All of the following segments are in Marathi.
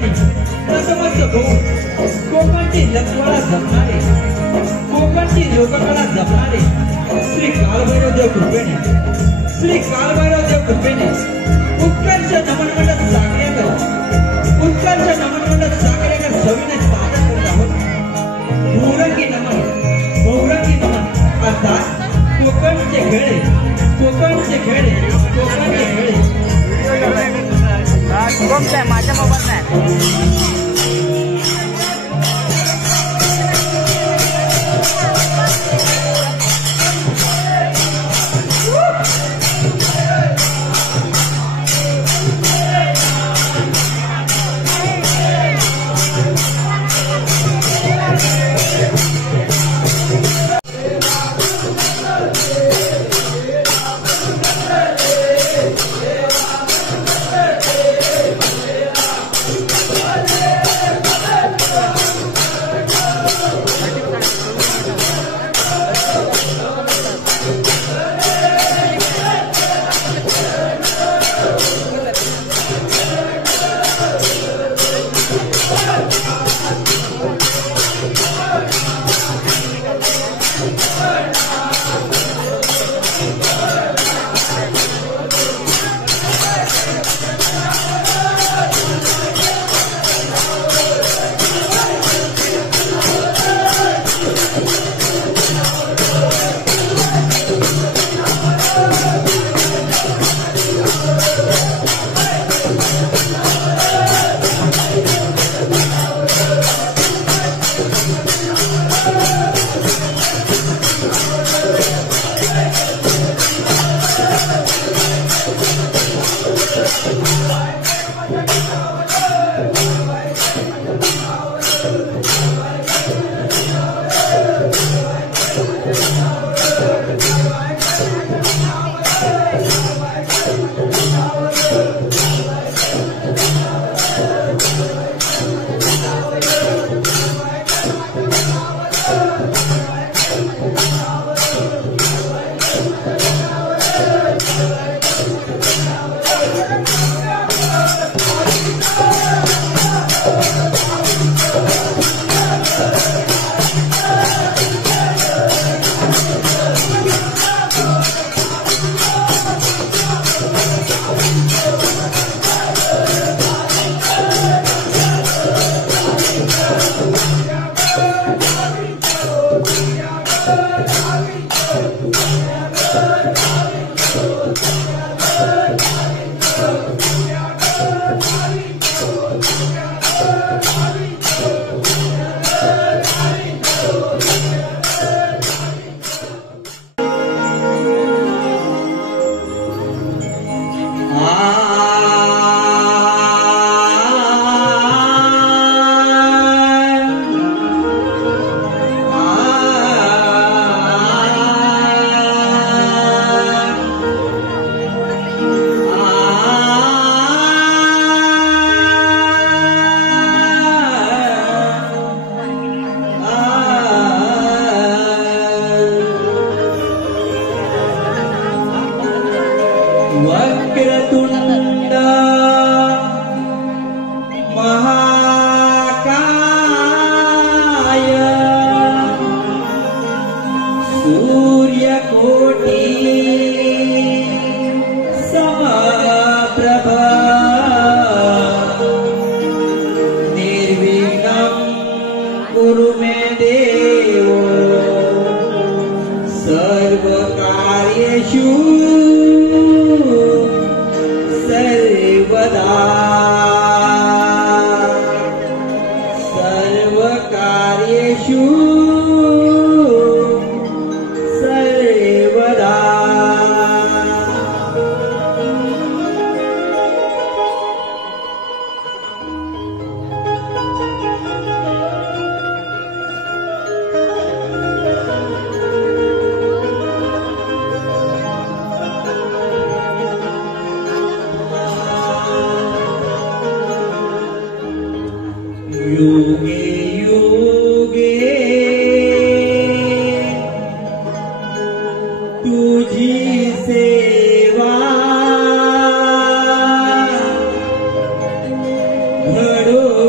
बहिणी नतमस्तक होऊन कोकणची लक्ष्मणा जपणारे, कोकणची लोककला जपणारे श्री कालभैरव देव कृपेने, श्री कालभैरव देव कृपेने उत्कर्ष नमनमंडळ साखरेकर, उत्कर्ष नमनमंडळ साखरेकर सविनय सादर करत आहोत बहुरंगी नमन, बहुरंगी नमन अर्थात कोकणचे खेळे, कोकणचे खेळे, कोकणचे खेळे माझ्या मोबाईल नाही घडो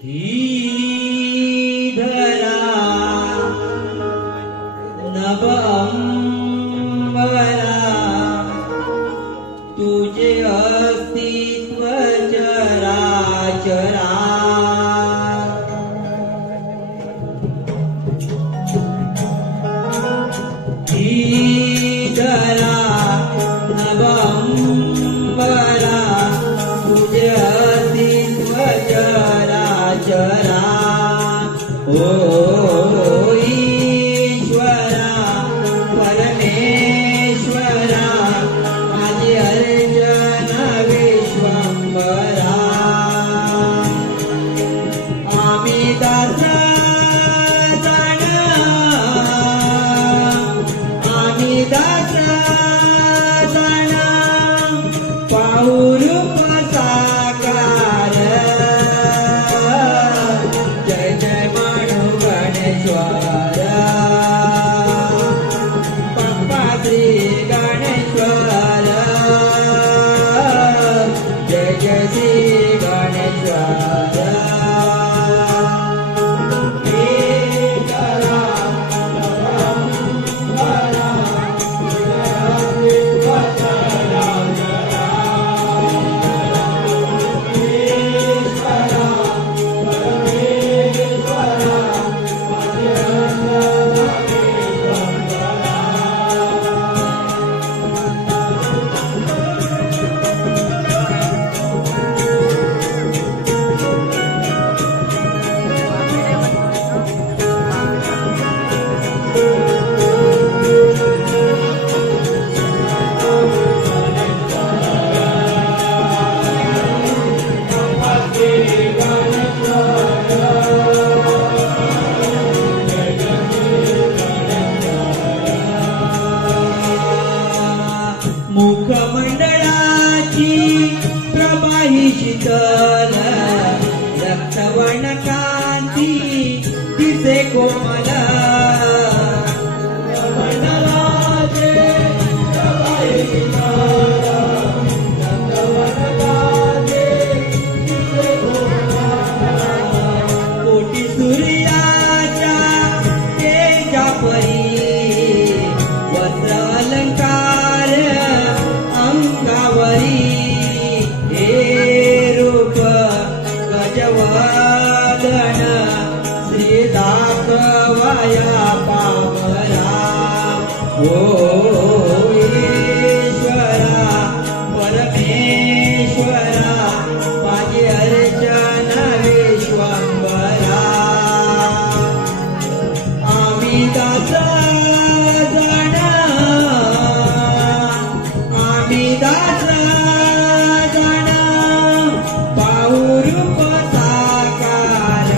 ही धरा नभ अंबरा तुझे अस्तित्व चराचरा ही धरा नभ अंबरा तुझे अस्तित्व चराचरा ओ ईश्वरा परमेश्वरा माझे अर्चन विश्वंभरा आम्ही दास जण आम्ही दास जण पाहू रूप साकार जय जय म्हणू गणेश्वर पप्पा श्री गणेश्वर जय जय श्री गणेश्वर मुखमंडळाची प्रभाही शीतल रक्तवर्ण कांती दिसे कोमल मुखमंडळाची प्रभाही शीतल रक्तवर्ण कांती दिसे कोमल कोटी सूर्याच्या तेजापरी वस्त्र अलंकार अंगावरी हे रूप गजवदन श्री दाखवाया पावरा ओ ईश्वरा परमेश्वरा माझे अर्चन विश्वंभरा आम्ही दास जण आम्ही दास जण पाहू रूप साकार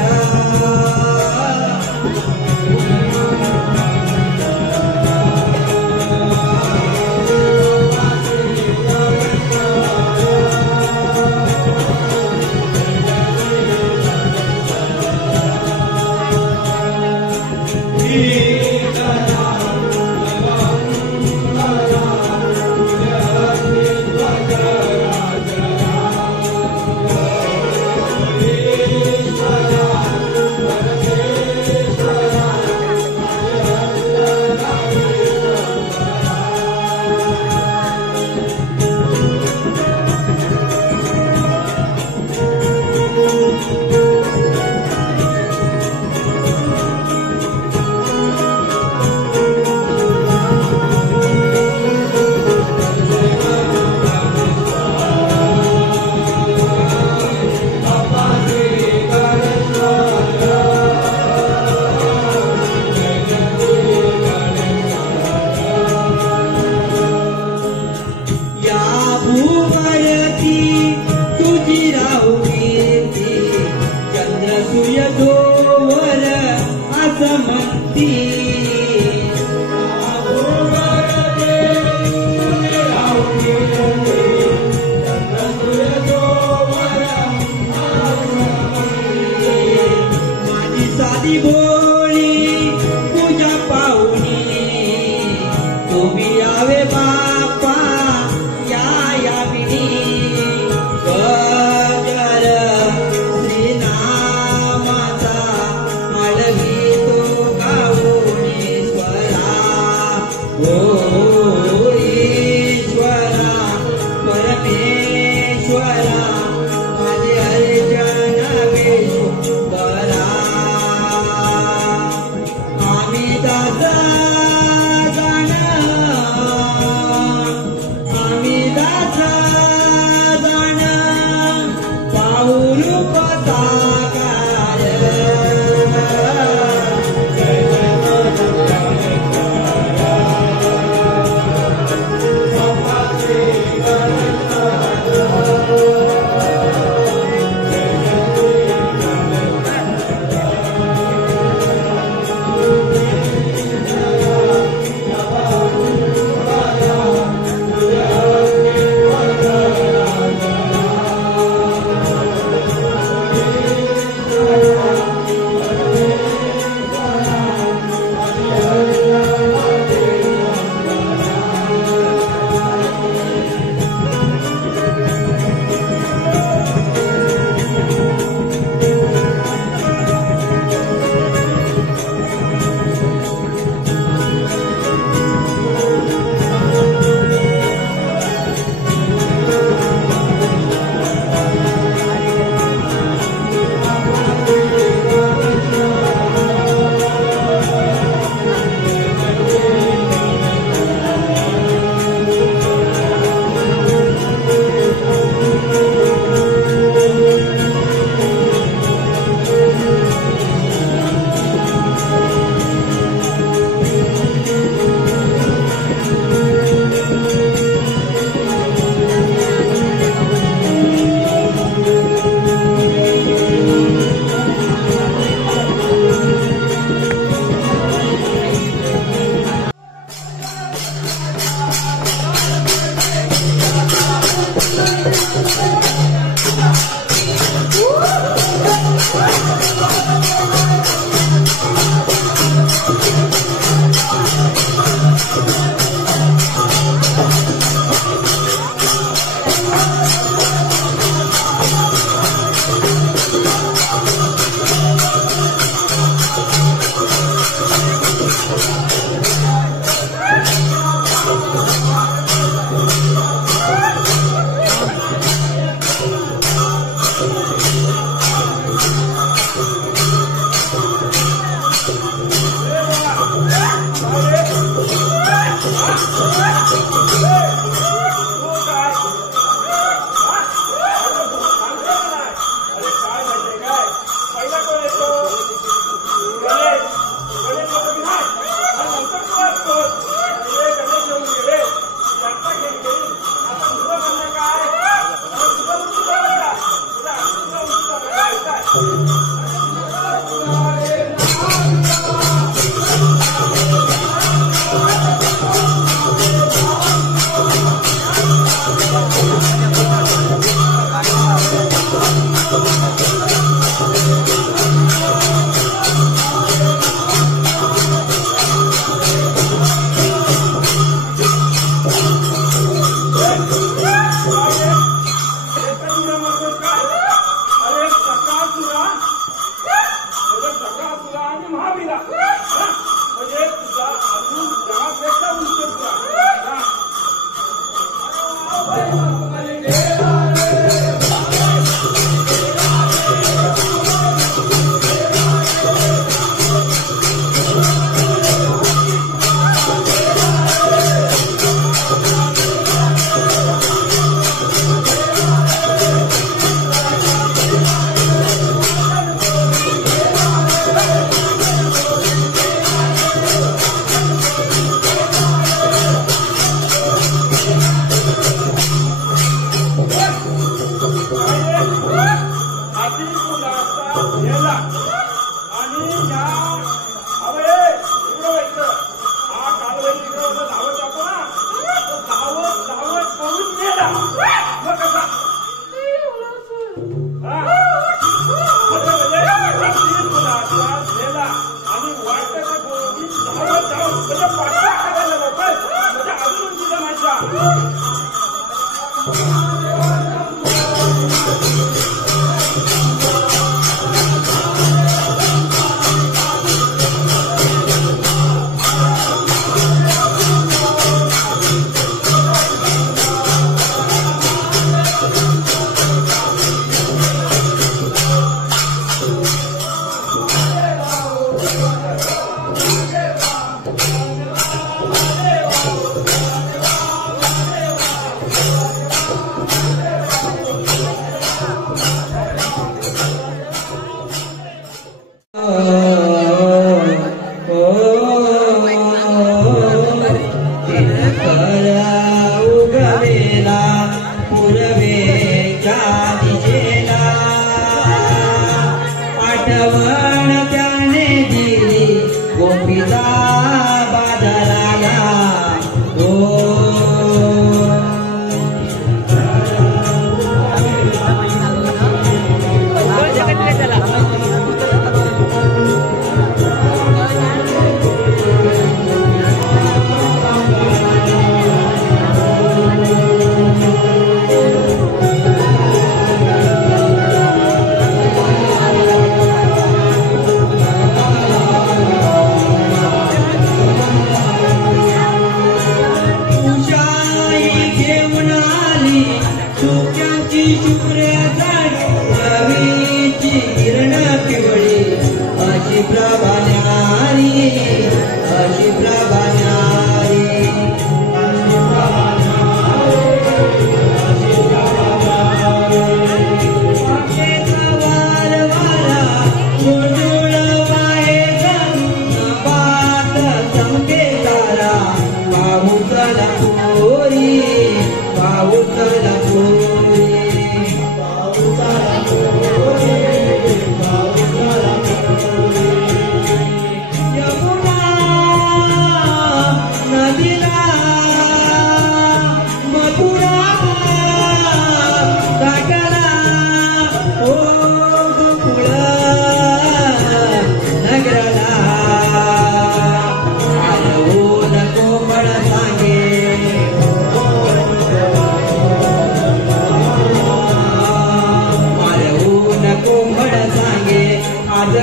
रूप साकार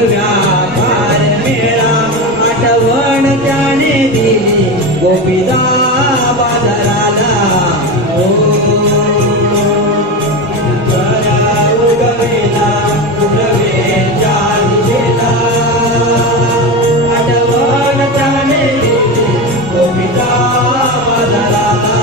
व्यापार मेळा आठवण त्याने दिली गोपीदा बाजाराला उगवेला उगवेच्या दिशेला आठवण त्याने दिली गोपीदा बाजाराला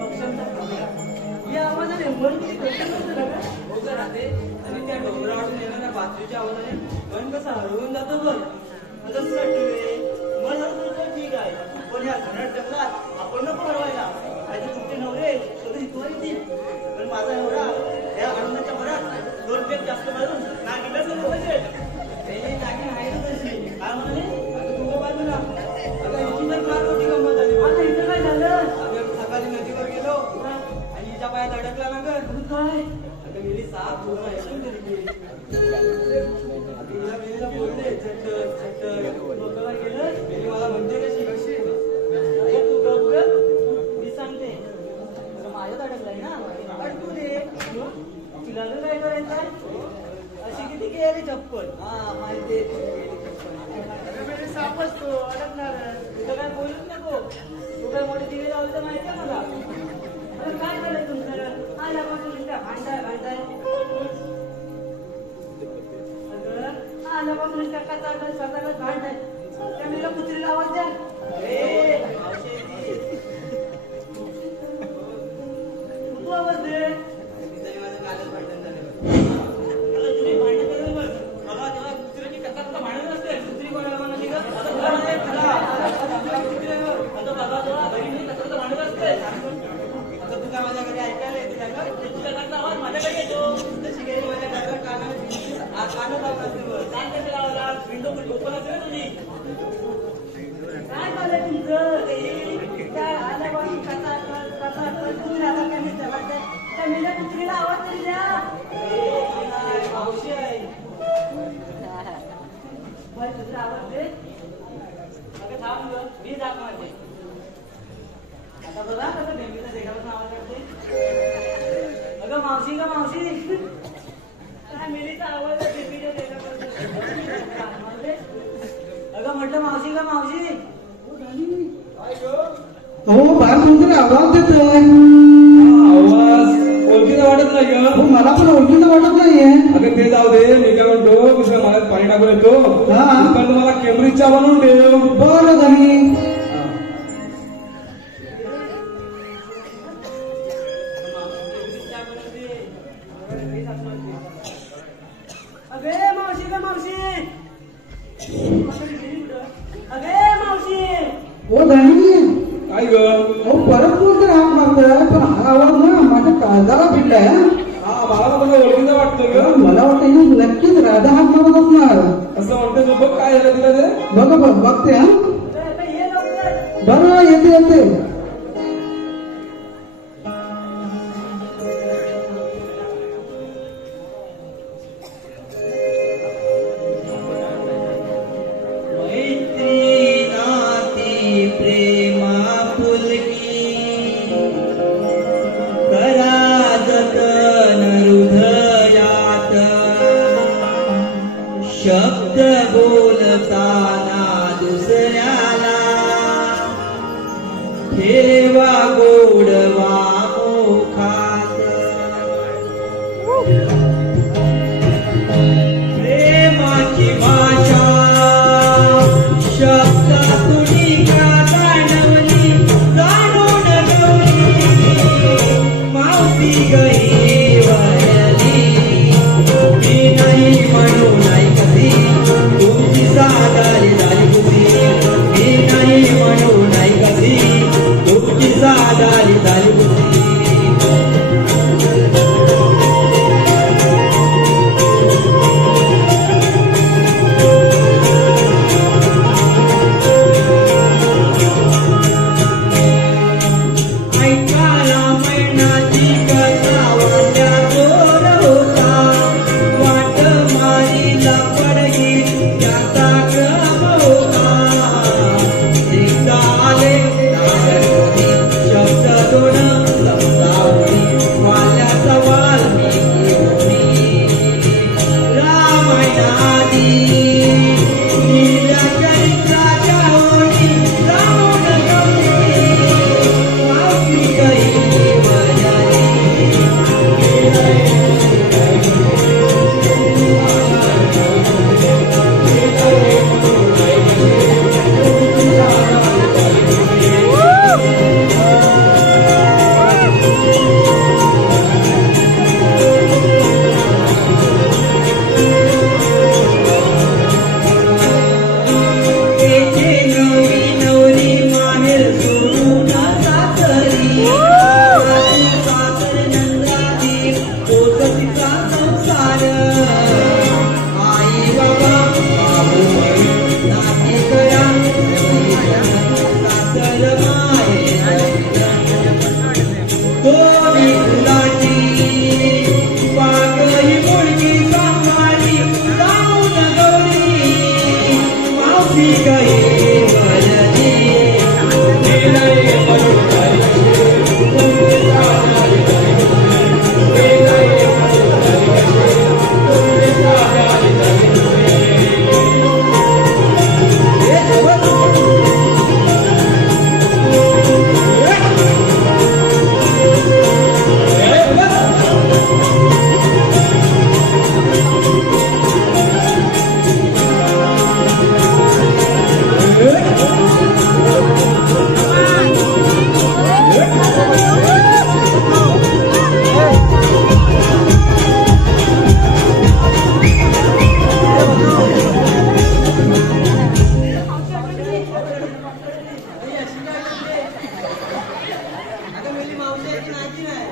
पक्ष्यांचा कमळा या आवाजाने मन किती कष्ट राहते आणि त्या डोंगरावरून येणाऱ्या बाजूच्या आवाजाने मन कसं हरवून जातो बघ. मला तुझं ठीक आहे पण या घरात जंगलात आपण नको हरवायला. आणि तुमचे नवरे सगळे हितवार येतील पण माझा नवरा या आनंदाच्या भरात 2 पेग जास्त घालून नागिनला सोडलं पाहिजे. नागिन आहे ना तशी काय म्हणाले तुझ्या बाजूला आता हिची तर फार मोठी गंमत झाली. आता हिचं काय झालं? सकाळी नदीवर गेलो आणि हिच्या पायात अडकला ना ग. काय आता गेली 6 पूर्ण ऐकून तरी तिला वेळेला बोलले झटक झटक डोक्याला गेलं. मेली मला म्हणते कशी कशी तू गप गप मी सांगते माझ्यात अडकलाय ना अडकू दे. तिला तर काय करायचं अशी किती गेली चप्पल. हा माहिती सापच तो अडकणार. तुला काय बोलूच नको. तू काय मोठे दिवे लावलं माहिती आहे मला. अरे काय झालंय तुमचं आला पासून भांडाय भांडाय आल्यापासून स्वतःला भांडाय त्या मला कुत्रीला आवाज द्या. तू आवाज दे. माझं भांडण झालं. तुम्ही भांडण केलं बघ मला तेव्हा कुत्र्याची कथा भांडण नसते. कुत्री कोणाला म्हणाली का भांडत असते. आता तू काय माझ्या घरी ऐकायला येते का तुझ्या घरचा आवाज माझ्याकडे येतो. तशी काही माझ्या घरात कानं लावला विंडो ओपन असेल ना तुझी. काय झालंय तुमचं काय आल्यापासून कसा तुम्ही राहता काय मी त्या मेल्या कुत्रीला आवाज तरी द्या. मावशी आहे तुझा आवाज दे. अगं थांब ग मी जात माझे. आता बघा कसं बेंबीचा देखापासून आवाज काढते. अगं मावशी का मावशी काय मेलीचा आवाज बेंबीच्या देखापासून. अगं म्हटलं मावशी का मावशी. हो फार सुंदर आवाज देतोय. आवाज ओळखीचा वाटत नाही ग. मला पण ओळखीचा वाटत नाहीये. अगं ते जाऊ दे. मी काय म्हणतो तुझ्या मनात पाणी टाकून येतो पण तुम्हाला केम्ब्रिजचा बनवून देऊ. बरं झाली. अगे मावशी का मावशी. अगे मावशी. हो धनी काय ग. अहो परत बोलतो हाक मारतोय पण हा आवाज ना माझ्या काळजाला भिडलाय. हा मला तुला ओळखीचा वाटतो ग. मला वाटतं ही नक्कीच राधा हाक मारत असणार. असं म्हणते तू बघ काय झालं तिला ते. बघ बघते हा. बरं येते येते. शब्द बोलताना दुसऱ्याला ठेवा गोडवा मुखात. प्रेमाची भाषा शब्दातून जाणवली जाणून गवली मावशी गई वरली. मी नाही म्हणू नाही कधी तुमची सादारी झाली कुठे. मी नाही म्हणू नाही कधी तुमची सादारी झाली कुठे. ऐकायला मैनाची कथा नाची नाही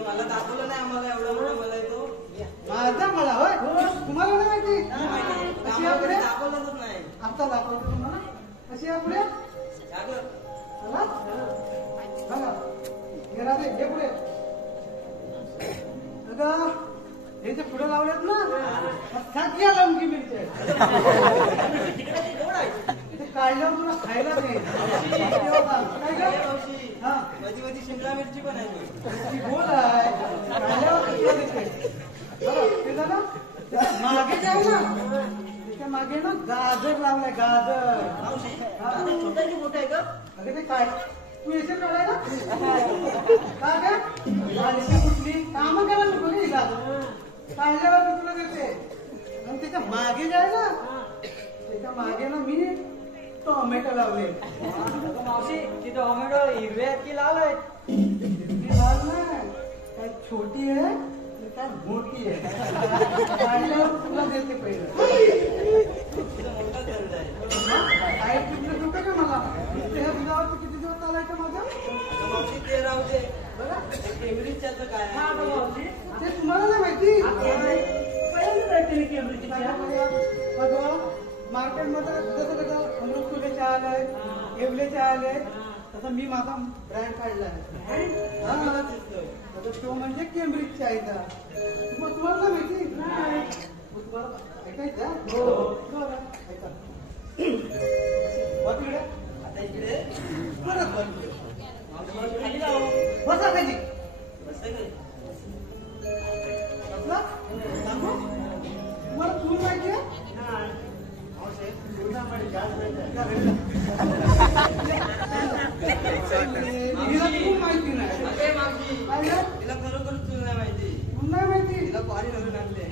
मला दाखवलं नाही आम्हाला एवढा मोठा मला येतो माझा मला होय तुम्हाला नाही माहिती दाखवलंच नाही आता दाखवतो तुम्हाला कशी आहे पुढे चला बघा घरात घे पुढे हे जे पुढे लावलेत ना सगळ्या लंकी मिरच्या काढल्यावर तुला खायला नाही माझी माझी शिमला मिरची पण आहे बोल आहे काढल्यावर ते झालं मागे जाय ना त्याच्या मागे ना गाजर लावलाय गाजर छोटाची मोठा आहे का अगं ते काय तू येशील काढायला का ग कुठली कामं करायला नको रे काढल्यावर मी तुला देते आणि त्याच्या मागे जाय ना त्याच्या मागे ना मी टोमॅटो लावले मावशी ती टोमॅटो हिरवे आहेत की लाल आहेत लाल नाही काय छोटी आहे काय मोठी आहे काढल्यावर तुला देते पहिलं काय कुठलं होतं का मला ह्या दुधावरती किती दिवस चालायचं माझं मावशी ते राहू दे बघा केम्ब्रिजच्याचं काय ते तुम्हाला नाही माहिती मार्केटमध्ये जसं कसं अमृतकुलेचे आले एवलेचे आले तसं मी माझा ब्रँड काढला आहे तो म्हणजे केम्ब्रिजचा आहे मग तुम्हाला नाही माहिती तुम्हाला ऐकायचं ऐका तिकडे आता इकडे परत बसा खाली तुम्हाला चूल माहिती आहे माहिती नाही तिला खरोखर चूल नाही माहिती नाही माहिती तिला पाणी नवीन आणले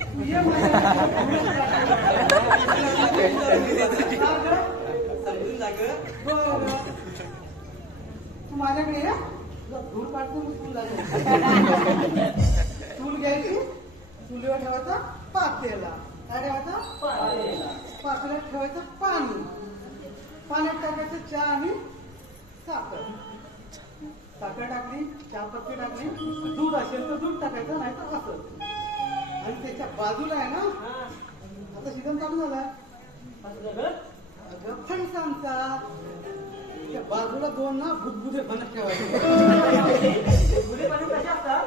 समजून जाग तू माझ्याकडे या धूळ काढतो चूल चूल घ्यायची चुलीवर ठेवायचा पातेला काय ठेवायचा पातेल्यात ठेवायचं पाणी पाण्यात टाकायचं चहा आणि साखर साखर टाकली चहापत्ती टाकली दूध असेल तर दूध टाकायचं नाही तर असं आणि त्याच्या बाजूला आहे ना आता सीझन चालू झालाय अगं फणसांचा त्या बाजूला दोन ना बुदबुदे बनत ठेवायचे कशा असतात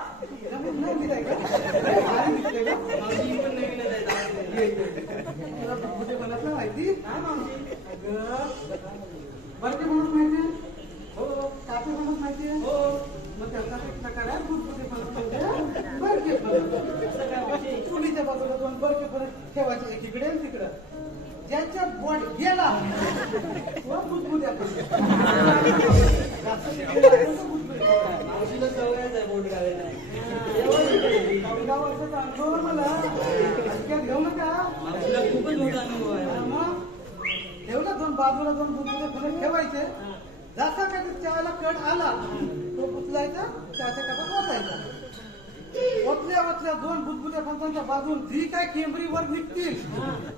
नाही दिलाय का तुला बुदबुदे बनत नाही माहिती अगं बरके बनत माहिती हो कापे बनत माहिती हो मग त्याचा एक प्रकार आहे बुदबुदे बनत बरके बनत चुलीच्या बाजूला दोन बरके बनत ठेवायचे एकीकडे आणि तिकडं ज्याच्या बोट गेला बुदबुद्या मावशीला सवयच आहे बोट घालायला 14 वर्षाचा अनुभव मला घेऊ नका मावशीला खूपच मोठा अनुभव आहे मग ठेवलं दोन बाजूला दोन बुदबुदे फुलं ठेवायचे जसा काय चहाला कट आला तो उचलायचा चहाच्या कपात वाचायचा ओतल्या गावातल्या 2 बुदबुद्या पंचांच्या बाजून जी काय केंबरीवर निघतील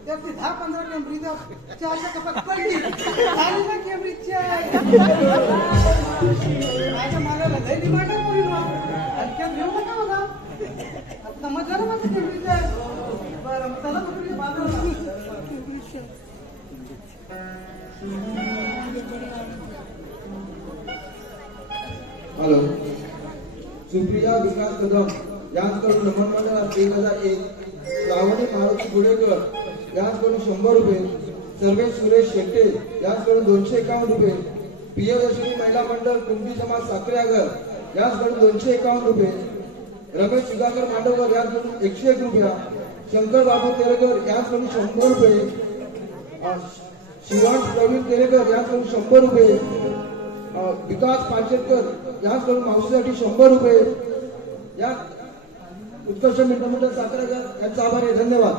त्यातली 10-15 केंबरी त्या चहाच्या कपात पडली झाली ना केंबरीच्या माझ्या मागायला लय डिमांड आहे पुरी हलक्यात घेऊ नका मला समजलं ना माझ्या केंबरीच्या बरं मग चला तुम्ही बाजूला हॅलो सुप्रिया विकास कदम यांच्याकडून नमन मंडळात 1001 श्रावणी मारुती गुडेकर यांच्याकडून 100 रुपये सर्वेश सुरेश शेट्टे यांच्याकडून 251 रुपये प्रियदर्शनी महिला मंडळ कुंभी समाज साखरेआगर यांच्याकडून 251 रुपये रमेश सुधाकर मांडवकर यांच्याकडून 101 रुपया शंकर बाबू तेरेकर यांच्याकडून 100 रुपये शिवांश प्रवीण तेरेकर यांच्याकडून 100 रुपये विकास पाचेकर यांच्याकडून मावशीसाठी 100 रुपये या उत्कर्ष मित्रमंडळ साखरेआगर यांचा आभार आहे. धन्यवाद.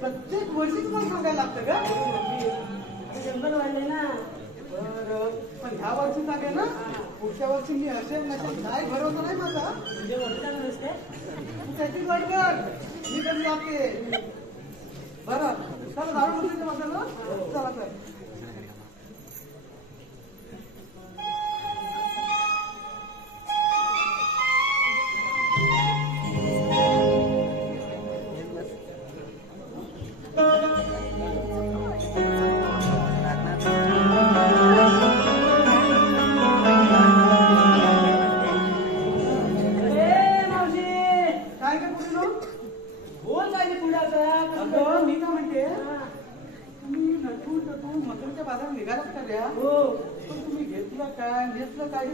प्रत्येक वर्षी तुम्हाला सांगायला लागतं का जंगल वाढले ना बरं पण ह्या वर्षी सांगेल ना पुढच्या वर्षी मी असेल नसेल काय भरोसा नाही माझा म्हणजे वरचा नसते तू त्याची वाट कर मी कधी लागते बरं चला झाडू उचलते माझं चला तर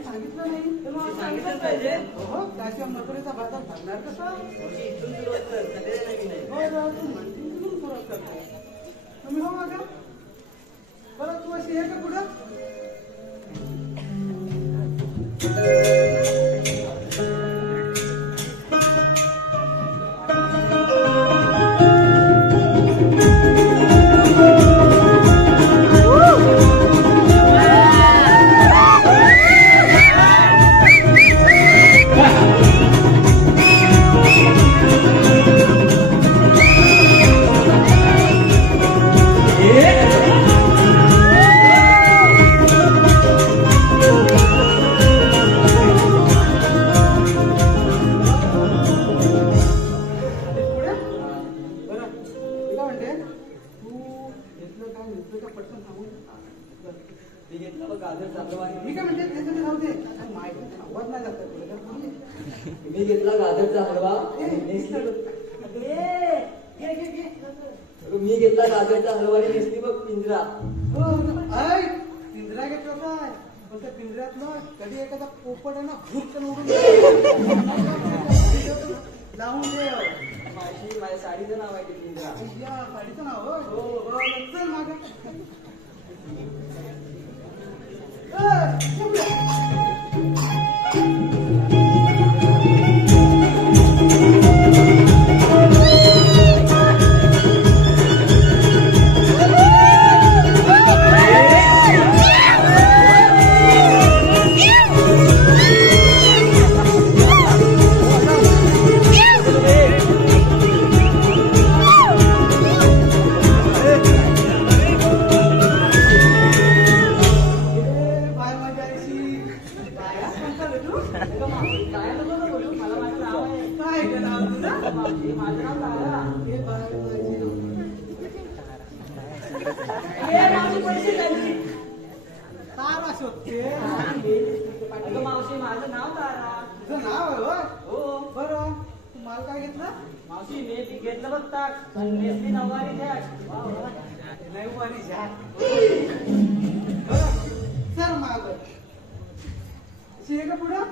सांगितलं नाही सांगितलं पाहिजे हो त्याच्या मजुरीचा बाजार ठरणार कसा इथून सुरुवात कर सुरुवात करतो तुम्ही हो माझा बरं तू अशी आहे का पुढं मी घेतला गाजरचा हलवा मी घेतला गाजरचा हलवा आणि नेसली बघ पिंजरा पिंजरा घेतला काय पण त्या पिंजऱ्यातलं कधी एखादा पोपट आहे ना भूतकन उडून लावून दे माझ्या साडीचं नाव आहे ते पिंजरा साडीचं नाव हो चल मागे माझं नाव तारा. तुझं नाव आहे होय? हो बरं तू माल काय घेतला? मावशी मी ती घेतलं बघता नेसली नऊवारी झॅक. नऊवारी झॅक. बरं सर माग का पुढं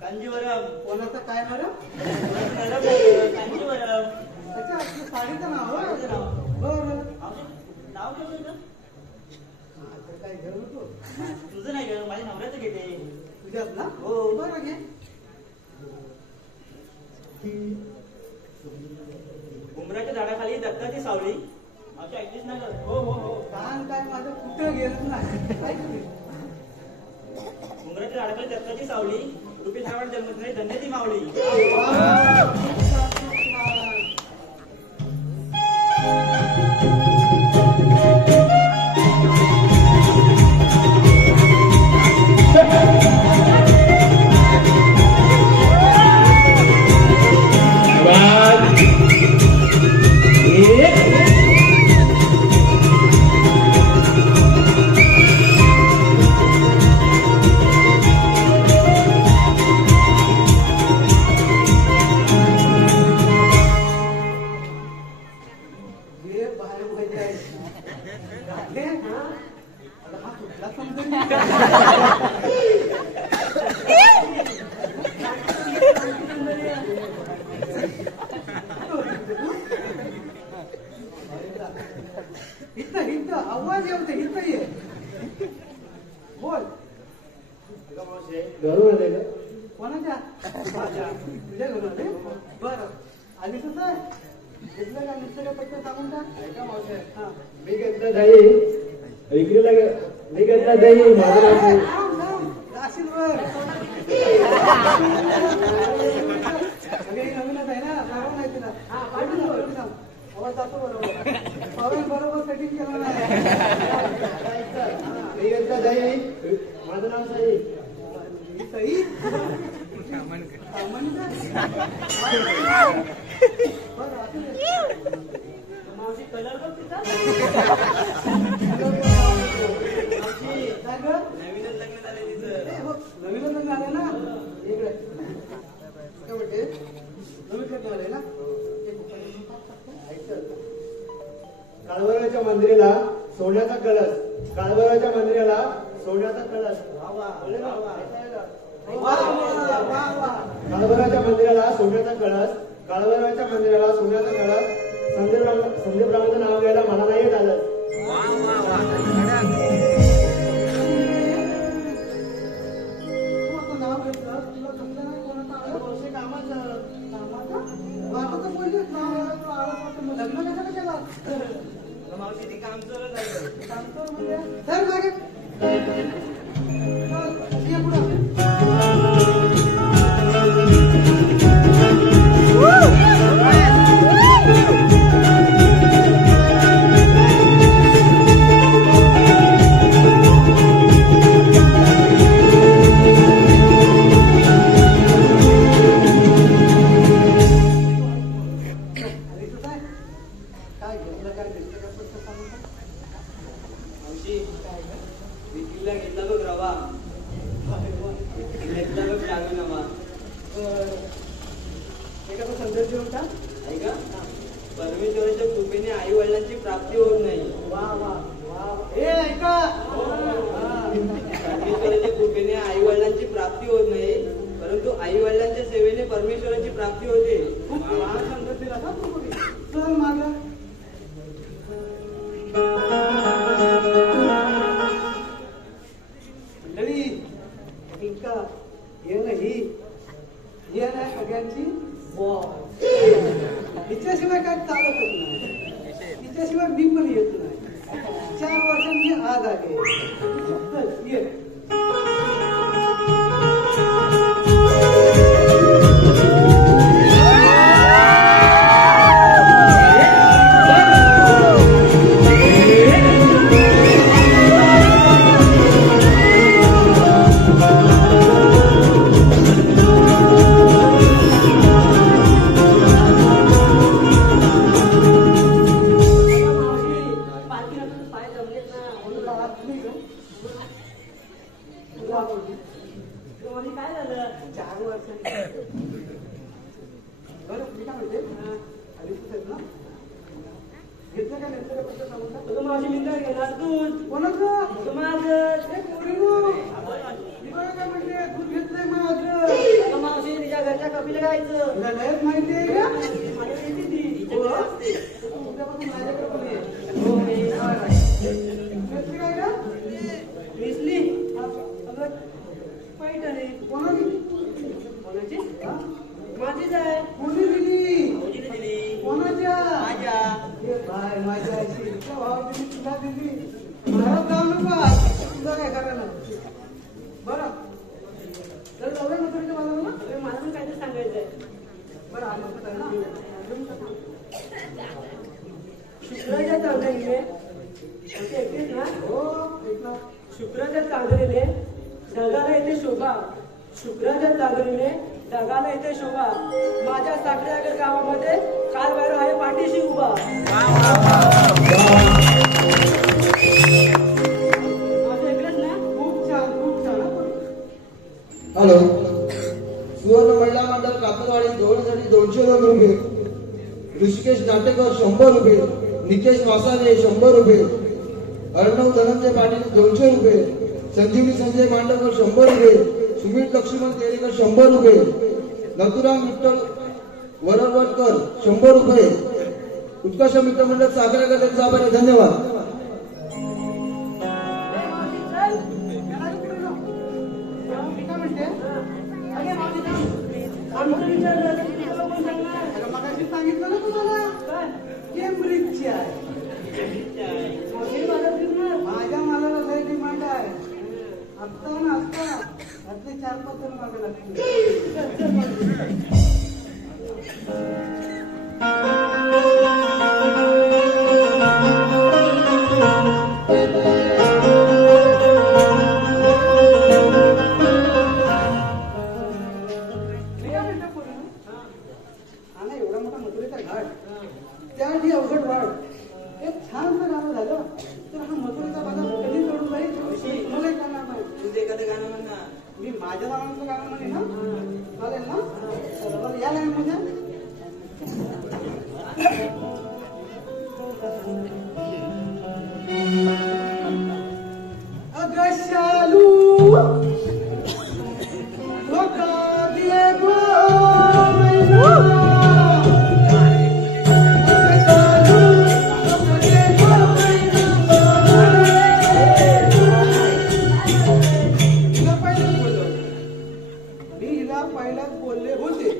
कांजीवरम. कोणाचं काय मॅडम? कांजीवरम. अच्छा साडीचं नाव होय? बरं नाव काय तुझं? काय घेऊ नको. तुझं नाही घेऊ माझ्या नवऱ्याचं घेते. तुझ्याच ना? हो बरं घे. उमराच्या झाडाखाली दत्ताची सावली. माझी ऐकलीच नाही का? हो हो हो. कान काय माझं कुठं गेलं नाही. उमराच्या झाडाखाली दत्ताची सावली. रुपी श्रावण जन्मत नाही धन्य ती मावळी. आवाज येते इथं ये. बोल. घरून आले का? कोणाच्या? तुझ्या घरून आले? बरं आणि कसं आहे घेतलं का नुसतं काय पटकन सांगून टाक. ऐका मावशी मी घेतलं दही विक्रीला मी घेतला दही माझं राशील वर नवीनच आहे ना सांगून नाही तिला. आवाज जातो बरोबर पवन बरोबर सेटिंग केलं नाही. मी घेतला दही माझं नाव साई. सई मावशी कलर बघ तिचा. नवीनच लग्न झाले तिचं. नवीनच लग्न झालं ना. इकडे काय म्हणते नवीन लग्न झालंय ना. काळभैरवाच्या मंदिराला सोन्याचा कळस. काळभैरवाच्या मंदिराला सोन्याचा कळस. काळभैरवाच्या मंदिराला सोन्याचा कळस. काळभैरवाच्या मंदिराला सोन्याचा कळस. संदीपरावांचं नाव घ्यायला मला नाही येत आलं. नाव घेतलं तुला समजा नाही कोणाचं आलं कामाचं आता तर बोललीस नाव लग्न कशाला केलं. मावशी ती काम चालत आहे. काम कर म्हणजे सर मागे ये पुढं. काय घेतलं काय घेतलं काय पटकन सांगून टाक. मावशी विक्रीला घेतला बघ रवा. घेतला बघ शाळू नमा. एखादा संदेश देऊन टाक. ऐका परमेश्वराच्या कृपेने आई वडिलांची प्राप्ती होत नाही. वा वा वा ए ऐका परमेश्वराच्या कृपेने आई वडिलांची प्राप्ती होत नाही परंतु आई वडिलांच्या सेवेने परमेश्वराची प्राप्ती होते. खूप महान संदेश दिला ना तू कोणी. चल माग मंडळी मी पण येत नाही 4 वर्षांनी आज आले चल, ये काय झालं 4 वर्षांनी बरं मी काय म्हणते आधी तू ना घेतलं का नेमकं पत्र सांगून का? तुझं माझी मित्र घेणार दूध कोणाचं तुझं माझं हे पोरीनो मी बघा काय म्हणते दूध घेतलंय माझं तुझं मावशी तिच्या घरच्या कपिला गायचं तुला लयच माहिती आहे का मला येते ती हो? तू उद्यापासून माझ्याकडे पण ये हो, मी घेतली काय का मिसली सगळं वाईट आहे कोणाची कोणाची हा? माझीच आहे कोणी दिली कोणाच्या माझ्या हे बाय माझ्या आईची तुझ्या भावाची तुला दिली महाराज जाऊ नका तुझा काय करायला बरं तर जाऊया मग तुमच्या बाजाराला अरे, मला पण काहीतरी सांगायचंय बरं आलं तर आहे ना शुक्राच्या चांदणीने ऐकतेस ना हो ऐकलं शुक्राच्या चांदणीने ढगाला येते शोभा शुक्राच्या चांदणीने ढगाला येते शोभा माझ्या साखरेनगर गावामध्ये काल बाहेर आहे पाठीशी उभा माझं ऐकलंच ना खूप छान हॅलो सुवर्ण महिला मंडळ काकतवाडी जोडीसाठी 202 रुपये ऋषिकेश नाटेकर 100 रुपये निकेश वासाने 100 रुपये अर्णव धनंजय पाटील 200 रुपये संजीवनी संजय मांडवकर 100 रुपये सुमित लक्ष्मण तेरेकर 100 रुपये नथुराम विठ्ठल वरवटकर 100 रुपये उत्कर्ष मित्र मंडळ साखरेकर त्यांचा आभारी धन्यवाद मी काय म्हणते आमचं विचारलं तर तुला कोण सांगणार अगं मगाशी सांगितलं ना तुम्हाला काय केम्ब्रिजची आहे मोठी माझा फिरणार माझ्या मालाला लय डिमांड आहे आत्ता ना आत्ता त्यातले 4-5 जण मागे लागतील एवढा मोठा मथुरेचा घाट त्याआधी अवघड वाट एक छानसं गाणं झालं तर हा मथुरेचा बाजार कधी सोडून जाईल मलाही करणार नाही तुझे एखादं गाणं म्हण ना मी माझ्या नावाचं गाणं म्हणे ना चालेल ना चला बरं या लाईन मध्ये अगशालू धोका दिए गो पहिलाच बोलले होते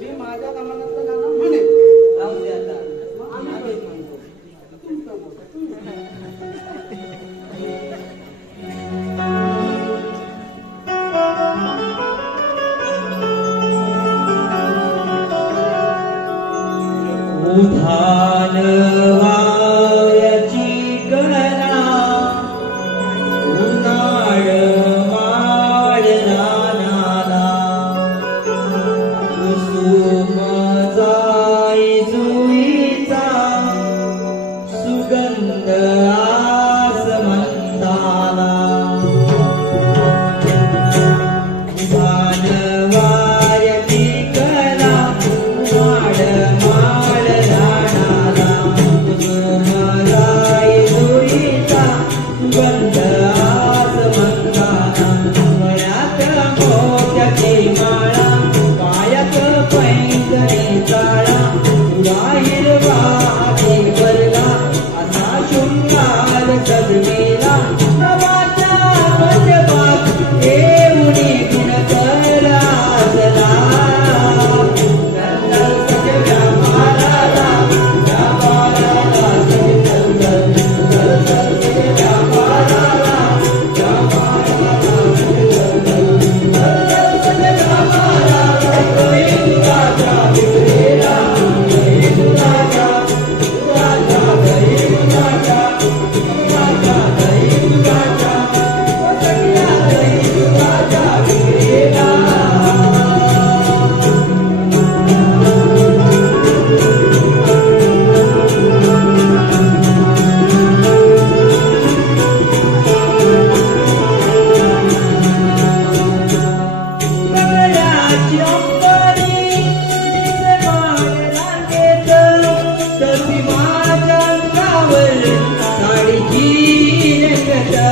मी माझ्या नामानाचं गाणं म्हणे राहू दे आता मग आम्ही म्हणतो अंगावर साडीची रेखता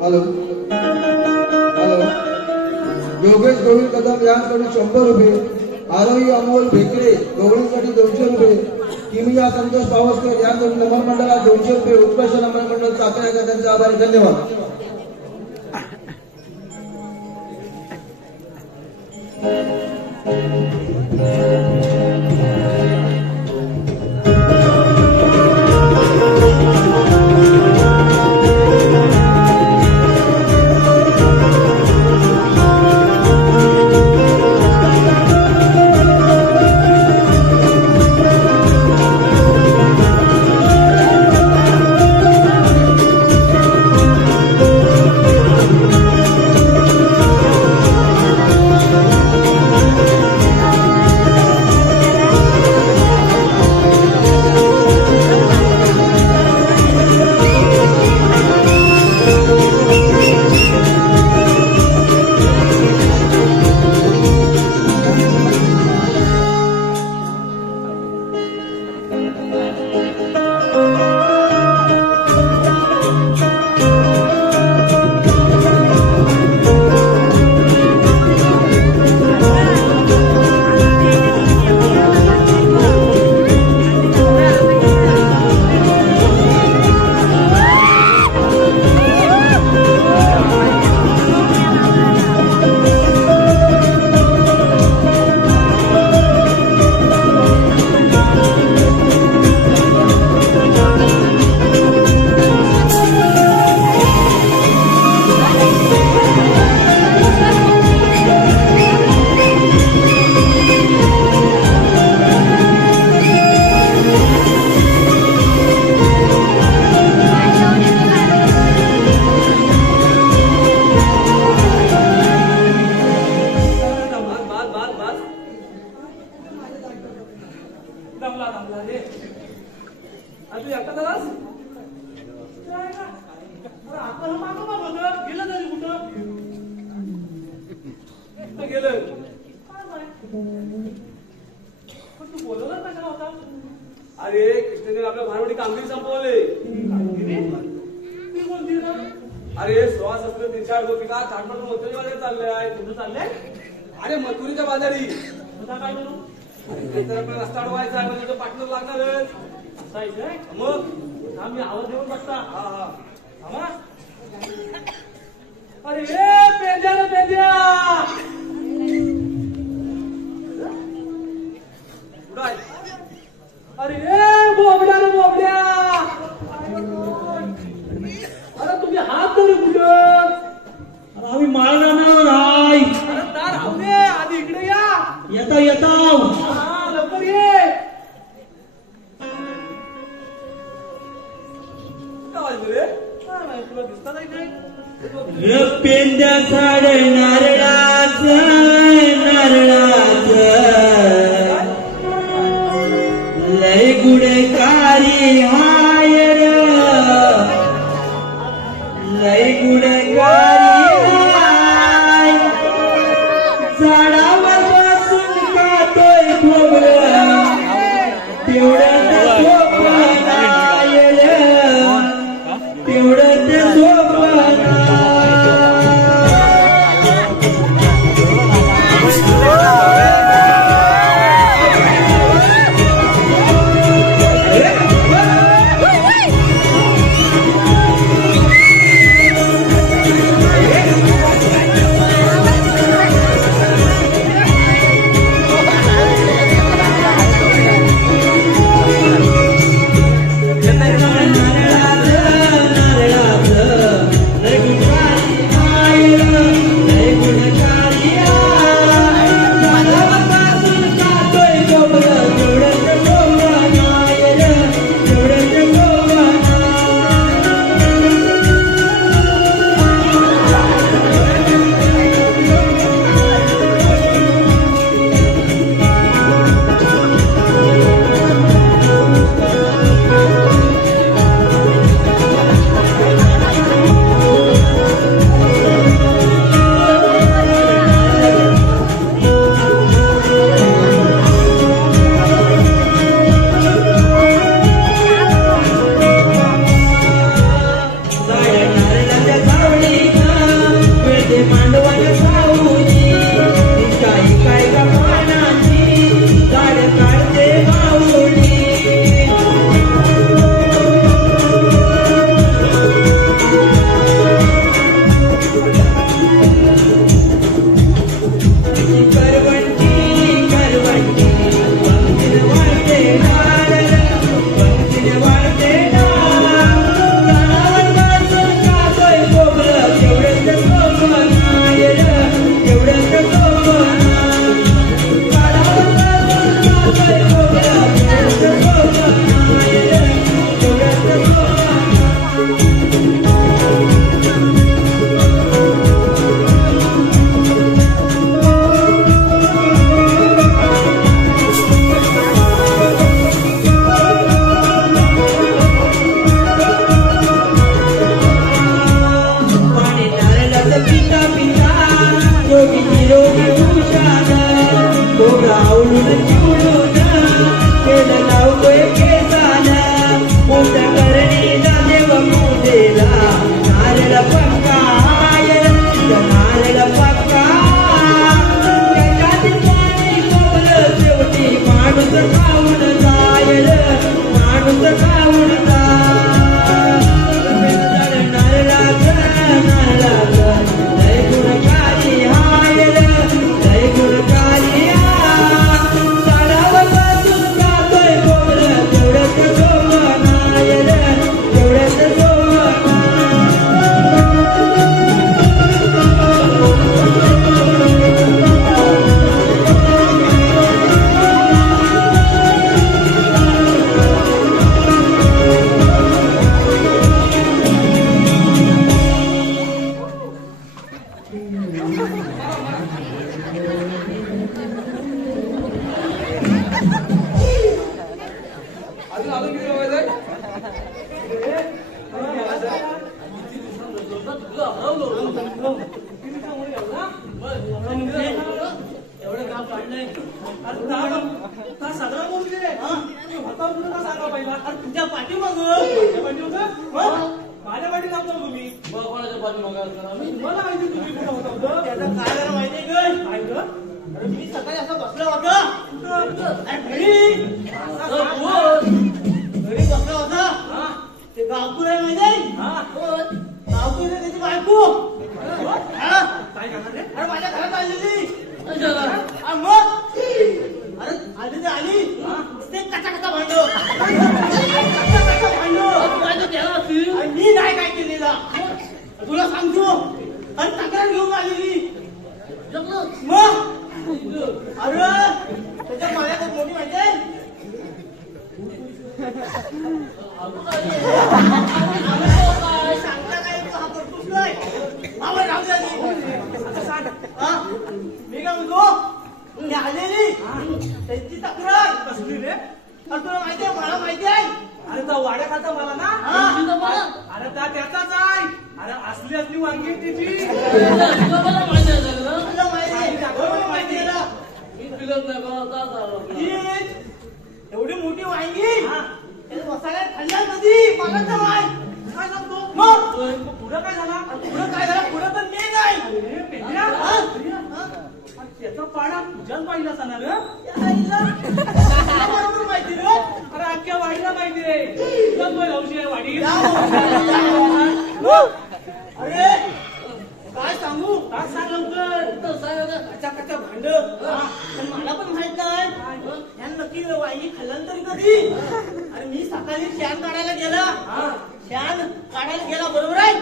हॅलो हॅलो योगेश गोविंद कदम यांकडून 100 रुपये, आरोही अमोल भेकरे गवळीसाठी 200 रुपये, किमिया संतोष पावसकर यांकडून नमन मंडळात 200 रुपये, उत्कर्ष नमन मंडळ चाकण या त्यांचा आभारी, धन्यवाद. दमला रे. आणि तू एकटा झालास? आता मागं होतं गेलं तरी कुठं गेलं. काय माहित? पण तू बोलवलं कशा होता? अरे कृष्णाने आपल्या भानवडी कामगिरी संपवले. ती कोणती ना? अरे 16 तीन-चार गोपिका चाटपट मथुरी बाजारी चालले आहे. कुठं चाललंय? अरे मथुरीच्या बाजारी. तुझा काय म्हणू? अरे तर आपल्याला रस्ता अडवायचा आहे म्हणजे पार्टनर लागणारच. असा आहे काय? मग आम्ही आवाज देऊन बघता. हा थांबा. अरे ए पेंद्या रे पेंद्या. कुठं आहे? अरे ए बोबड्या रे बोबड्या. अरे तुम्ही हात तरी कुठं? आम्ही माळ जाणार आहे. अरे दार राहू दे आधी इकडे या. येता हा लवकर ये. काय वाजलं रे? काय माहित तुला दिसता नाही काय? पेंद्या झाड नारळाच लय गुणकारी हाय र लय गुणकारी हाय झाडावर बसून खातोय खोबरं तेवढं सोपं नाही तेवढं सोपं अजून अजून किती बघायचंय एवढं काम काढलंय साजरा बोलले होता तुला सांगा पहिला अरे तुझ्या पाठीमाग माझ्या पाठी लावतो तुम्ही कोणाच्या पाठीमाग मला माहिती तुम्ही कुठं होता त्याचं काय जरा माहिती काय अरे मी सकाळी असं बसलो होता घरी बसला होता ते गावपूर आहे माहिती गावपूर त्याची बायको काय करणार रे अरे माझ्या घरात आलेली मग अरे आली तर आली ते कचा भांडो मी नाही काय केलेला तुला सांगतो आणि तक्रार घेऊन आलेली मग अरे त्याच्या माझ्याकडे मोठी माहिती आहे सांगता काय हा करतोस काय आवाज राहू द्या सांग मी काय म्हणतो आलेली त्यांची तक्रार कसली रे अरे तुला माहिती आहे मला माहिती आहे अरे तो वाड्या खाता मला ना अरे त्याचाच आहे अरे असली वांगी तिची एवढी मोठी वांगी मसाल्यात खाल्ल्या कधी मला तर माहित काय सांगतो मग पुढं काय झाला पुढं तर मी नाही त्याचा पाडा तुझ्याच बाईला सांगणार माहिती रे अरे अख्ख्या वाडीला माहिती रे तुझ्याच बाई हौशी आहे वाडी अरे काय सांगू काय सांग लवकर कचा भांड पण मला पण माहित नाही या नक्की वाई खाल्लं तरी कधी अरे मी सकाळी शान काढायला गेला बरोबर आहे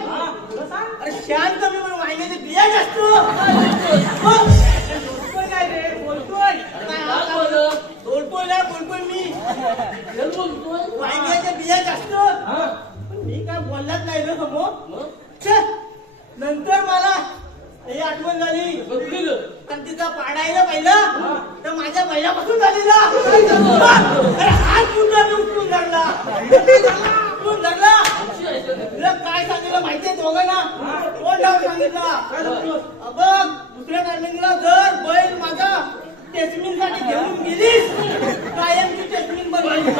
अरे शान कमी पण वांग्याचे बिया जास्त काय रे बोलतोय मी वांग्याच्या बिया जास्त मी काय बोललाच नाही रे समोर नंतर मला ही आठवण झाली कारण तिचा पाडायला पहिला तर माझ्या पहिल्यापासून झालेला हात उचलून धरला तुला काय सांगितलं माहितीये दोघांना कोण नाव सांगितलं बघ दुसऱ्या टायमिंगला जर बैल माझा टेस्टिंग साठी घेऊन गेलीस कायमची टेस्टिंग कायमची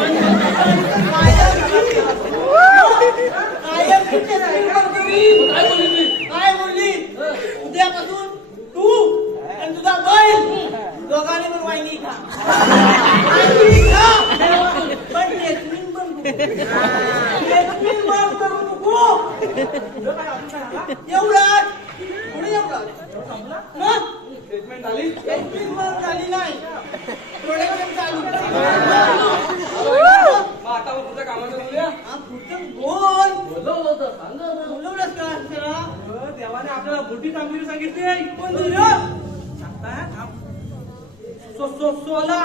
टेस्टिंग काय बोलली उद्यापासून तू आणि तुझा बैल दोघांनी पण वांगी खा पण टेस्टिंग पण करू नको एवढाच पुढे एवढाच संपला ट्रीटमेंट झाली झाली नाही प्रोडक्शन चालू आता तुझ्या कामाचं बोलूया बोलवलंस का देवाने आपल्याला मोठी कामगिरी सांगितली पण सांगताय सोला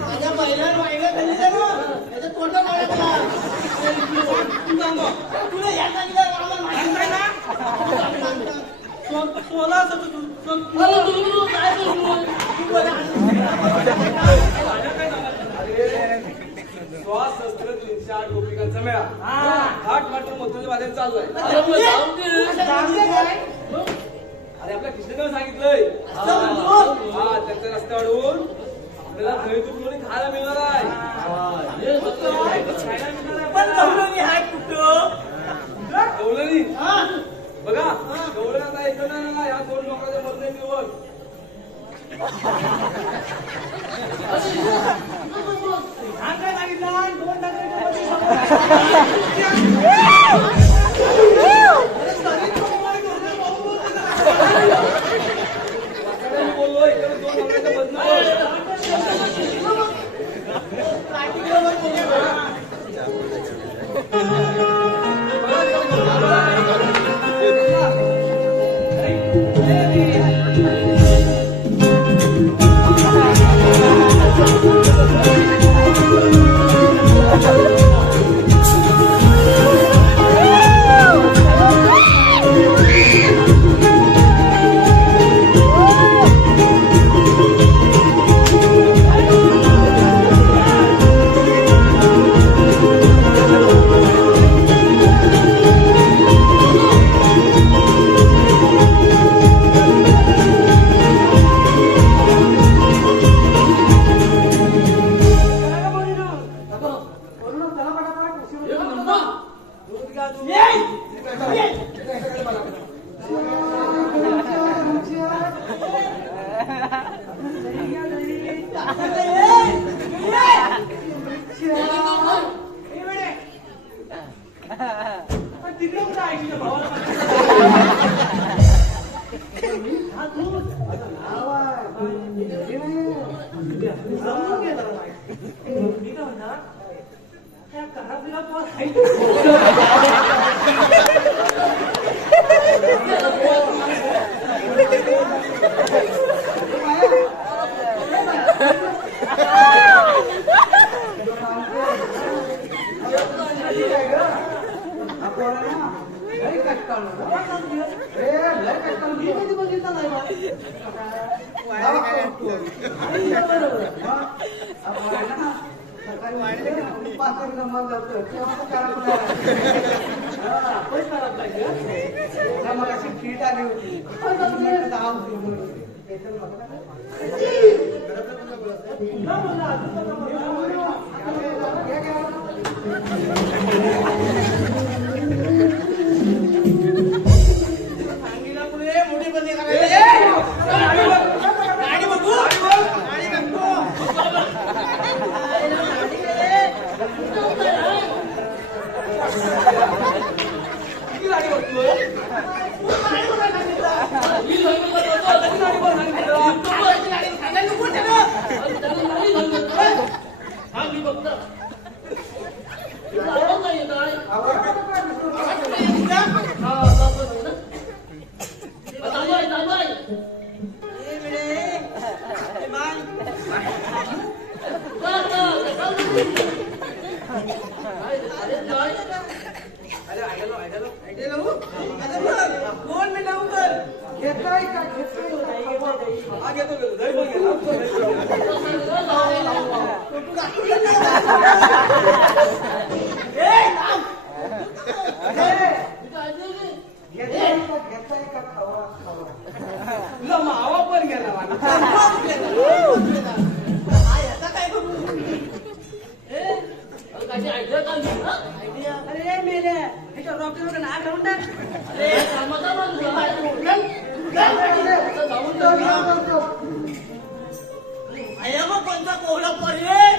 माझ्या बैलांना वाईला खाली जा ना त्याच्यात कोणता तुला या सांगितलं आम्हाला माहिती आहे ना सोला शस्त्र 308 गोपिकांचा मेळा घाट मात्र मोठ्या बाजार चाललाय अरे आपल्या कृष्णदेव सांगितलंय त्यांच्या रस्त्यावरून आपल्याला दही तूप लोणी खायला मिळणार आहे पण गवळणी हात कुठं गवळणी बघा गवळण आता ऐकलं ना या 2 लोकांच्या मधले निवड काय सांगितलं 2 बोललो इकडे 2 लोकांच्या मधनं तिकडे जायची भावाला फीट आली होती मोठी बंदी गाडी बघू मावा पण गेला अरे मेले डॉक्टर नाव घेऊन टाक कोणता कोवळा पर्याय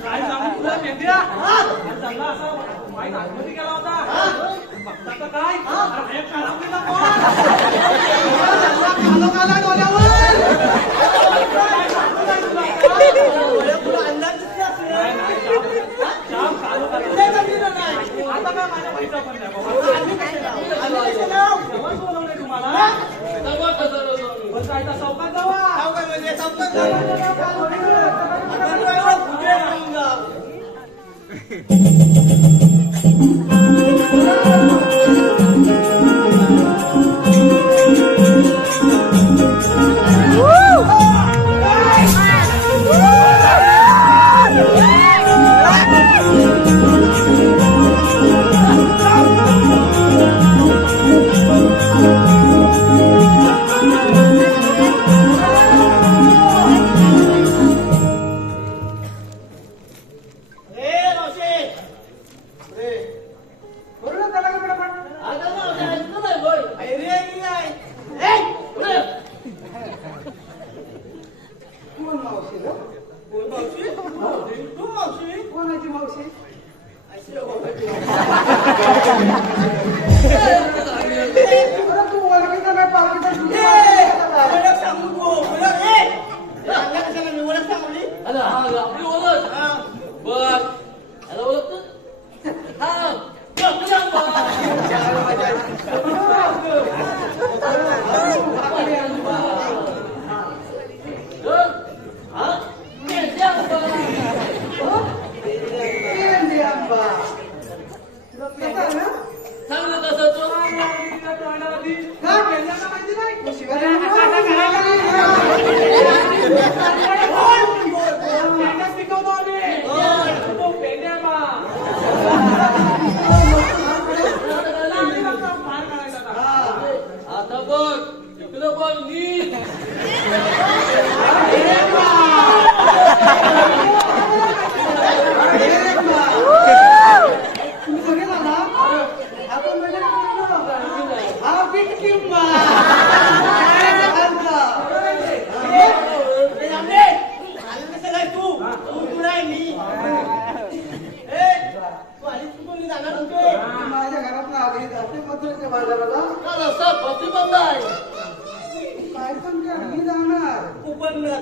काय सांगू तुला मेंढ्या चांगला असा माहीत आतमध्ये गेला होता बघता काय आता काय माझ्या माहिती पण नाही बोलवले तुम्हाला चौकात जावा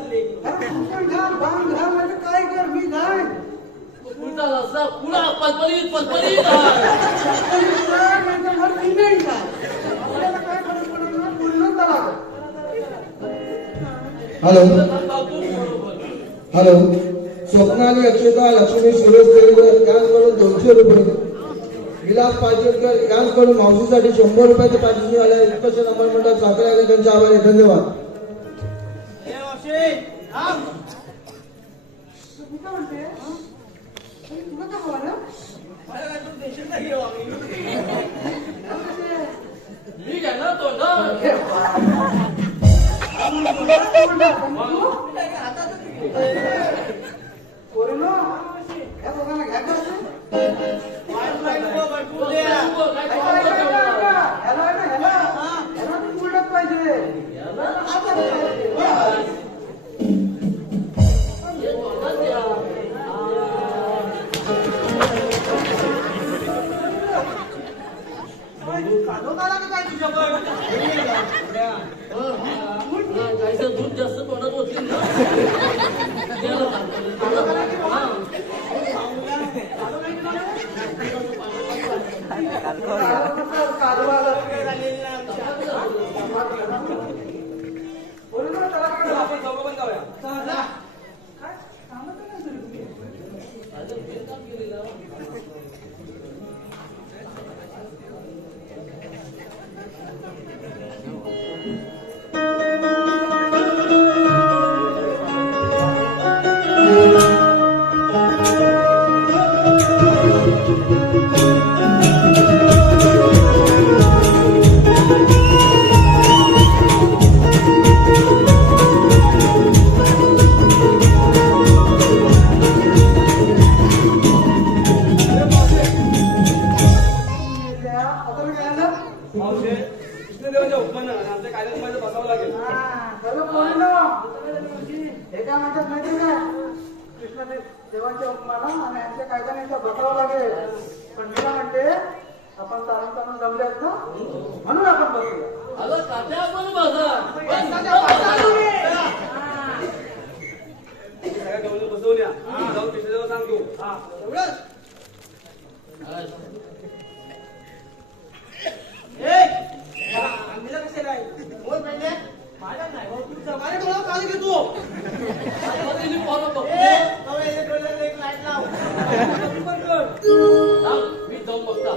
घातले अरे कुंकण घाल बांग घाल म्हणजे काय कर मी जाय पुढचा रस्ता पुरा पलपलीत पलपलीत आपल्याला काय फरक पडत नाही पूर्ण तलाक हॅलो हॅलो स्वप्नाली अक्षता लक्ष्मी सुरेश देवकर यांकडून 200 रुपये विलास पाचेकर यांकडून मावशीसाठी 100 रुपयाचे पाठवून आले उत्कर्ष नंबर मंडळ साखरे त्यांचे आभारी धन्यवाद मी काय म्हणते तुला काय हवं ना मी घेणार तो ना पोरीनो या दोघांना घ्या का ह्याला तुम्ही उलटत पाहिजे गाईचं दूध जास्त तोंडात होतील ना आपण चौघं पण जाऊया मावशे कृष्णदेवाच्या उपमानं आणि आमच्या कायद्यामध्ये बसावं लागेल हे काय म्हणतात माहिती काय कृष्ण देवांच्या उपमानं आणि यांच्या कायद्याने इथं बसावं लागेल पण मी काय म्हणते आपण तारण जमल्यात ना म्हणून आपण बसूया अगं तात्या पण बसा सगळ्या गवळी बसवून या जाऊन कृष्णदेवा सांगतो आम्हीला कसे नाही बोल पहिले माझ्या नाही भाऊ तुमचा माझ्या डोळा काल घेतो एक लाईट लाव मी जाऊन बघता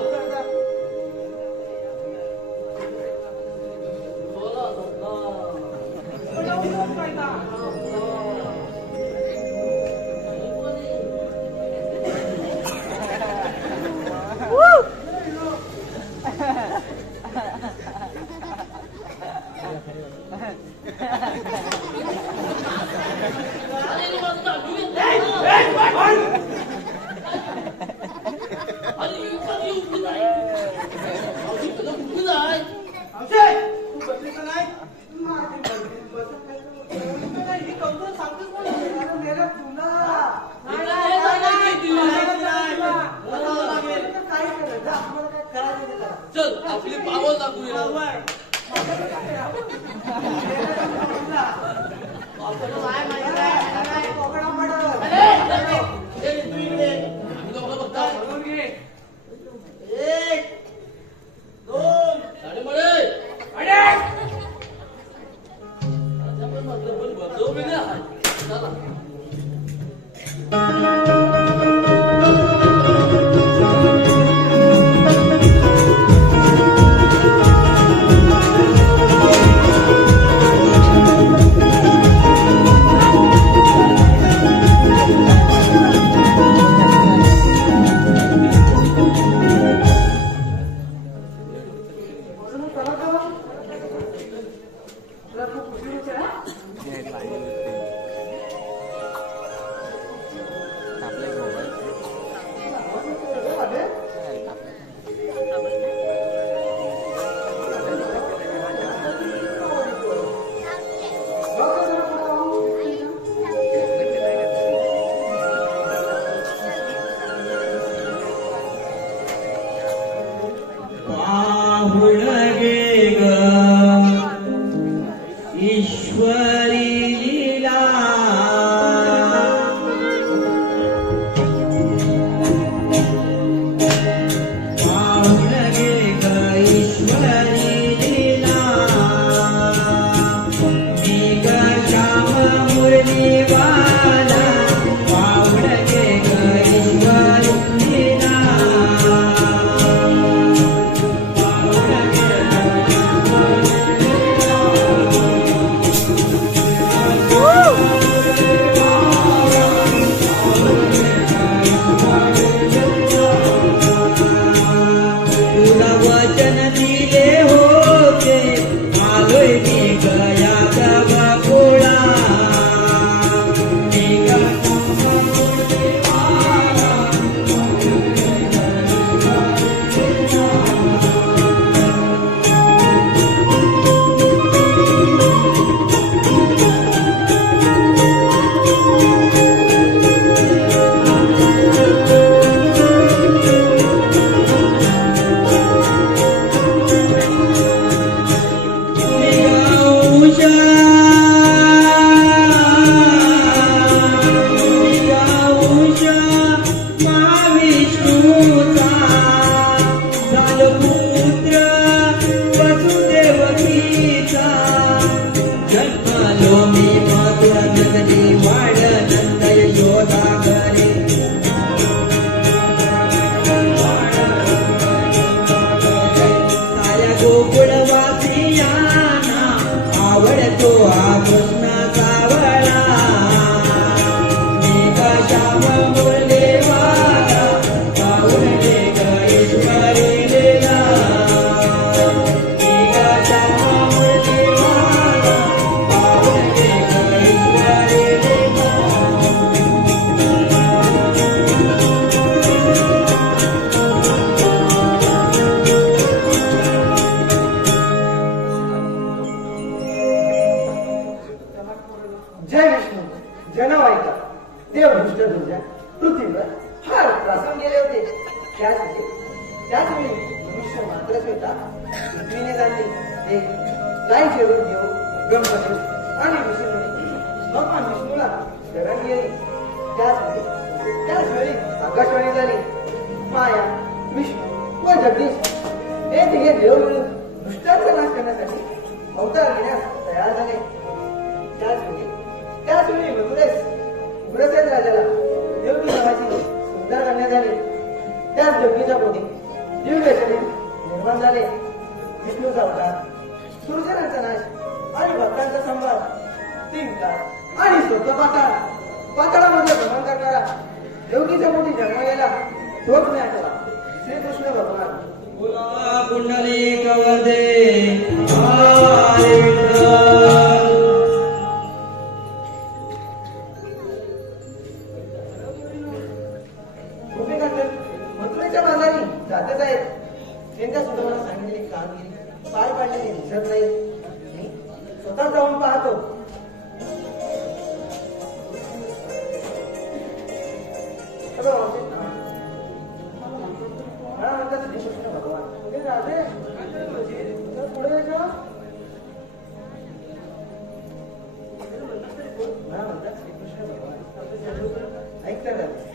चल आपली पावल दाखवूया जनवाईचा देवदृष्ट दुर्जा पृथ्वीवर फार त्रासून गेले होते. त्याचवेळी मनुष्य मात्र स्वतः पृथ्वीने जाणली एक गायीचे रूप घेऊन गणपती आणि विष्णूने भगवान विष्णूला शरण गेली. त्याचवेळी आकाशवाणी झाली. माया, विष्णू व जगदीश हे तिघे देव मिळून दुष्टांचा नाश करण्यासाठी अवतार घेण्यास तयार झाले. त्याचवेळी उग्रसेन राजाला देवकी नावाची सुंदर कन्या झाली. त्याच देवकीच्या पोटी दिव्य शरीर निर्माण झाले. विष्णूचा अवतार, सुरसेनांचा नाश आणि भक्तांचा संवाद, 3 तास आणि स्वतः पाताळामध्ये भ्रमण करणारा देवकीच्या पोटी जन्मलेला तोच मी आठवला श्रीकृष्ण भगवान. बोला पुंडलिक वरदे मथुरेच्या बाजारी जातच आहेत. त्यांच्या सुद्धा मला सांगितलेली कामगिरी पाय पाडलेली दिसत नाही. मी स्वतः जाऊन पाहतो. म्हणतात श्रीकृष्ण भगवान. हे राधे पुढे का म्हणतात श्रीकृष्ण भगवान. ऐकता राधे.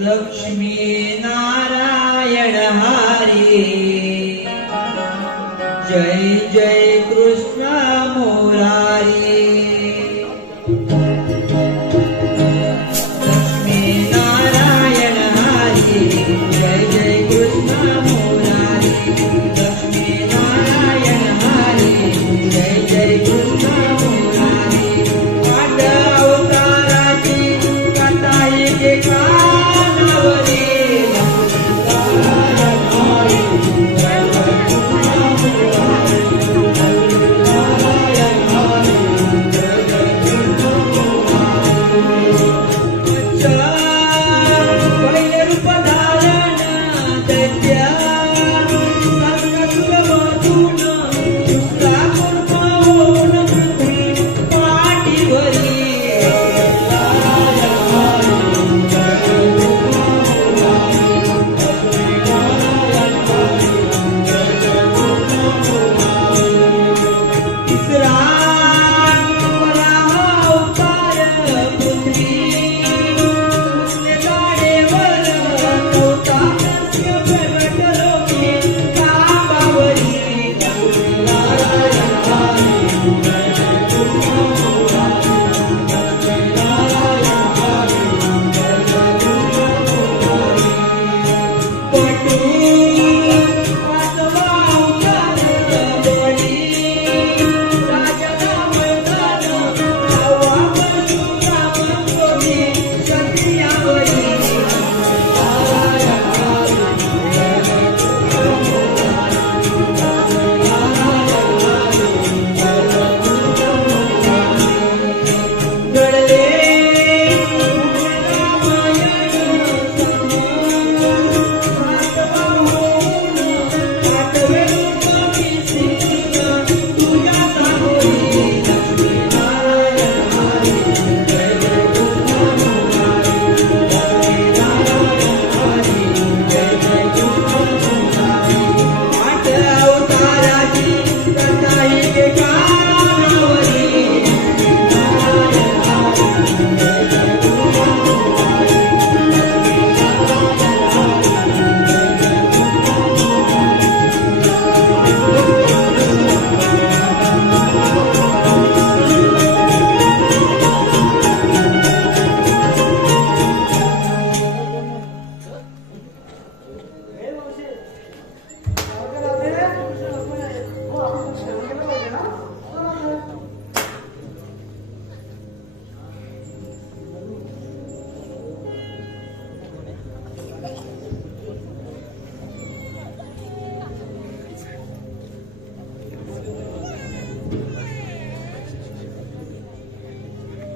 लक्ष्मी नारायण हरी जय जय कृष्ण मुरारी. लक्ष्मी नारायण हरी जय जय कृष्ण मुरारी. लक्ष्मी नारायण हरी जय जय कृष्ण मुरारी. आठ अवताराची कथा एक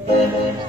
Thank you.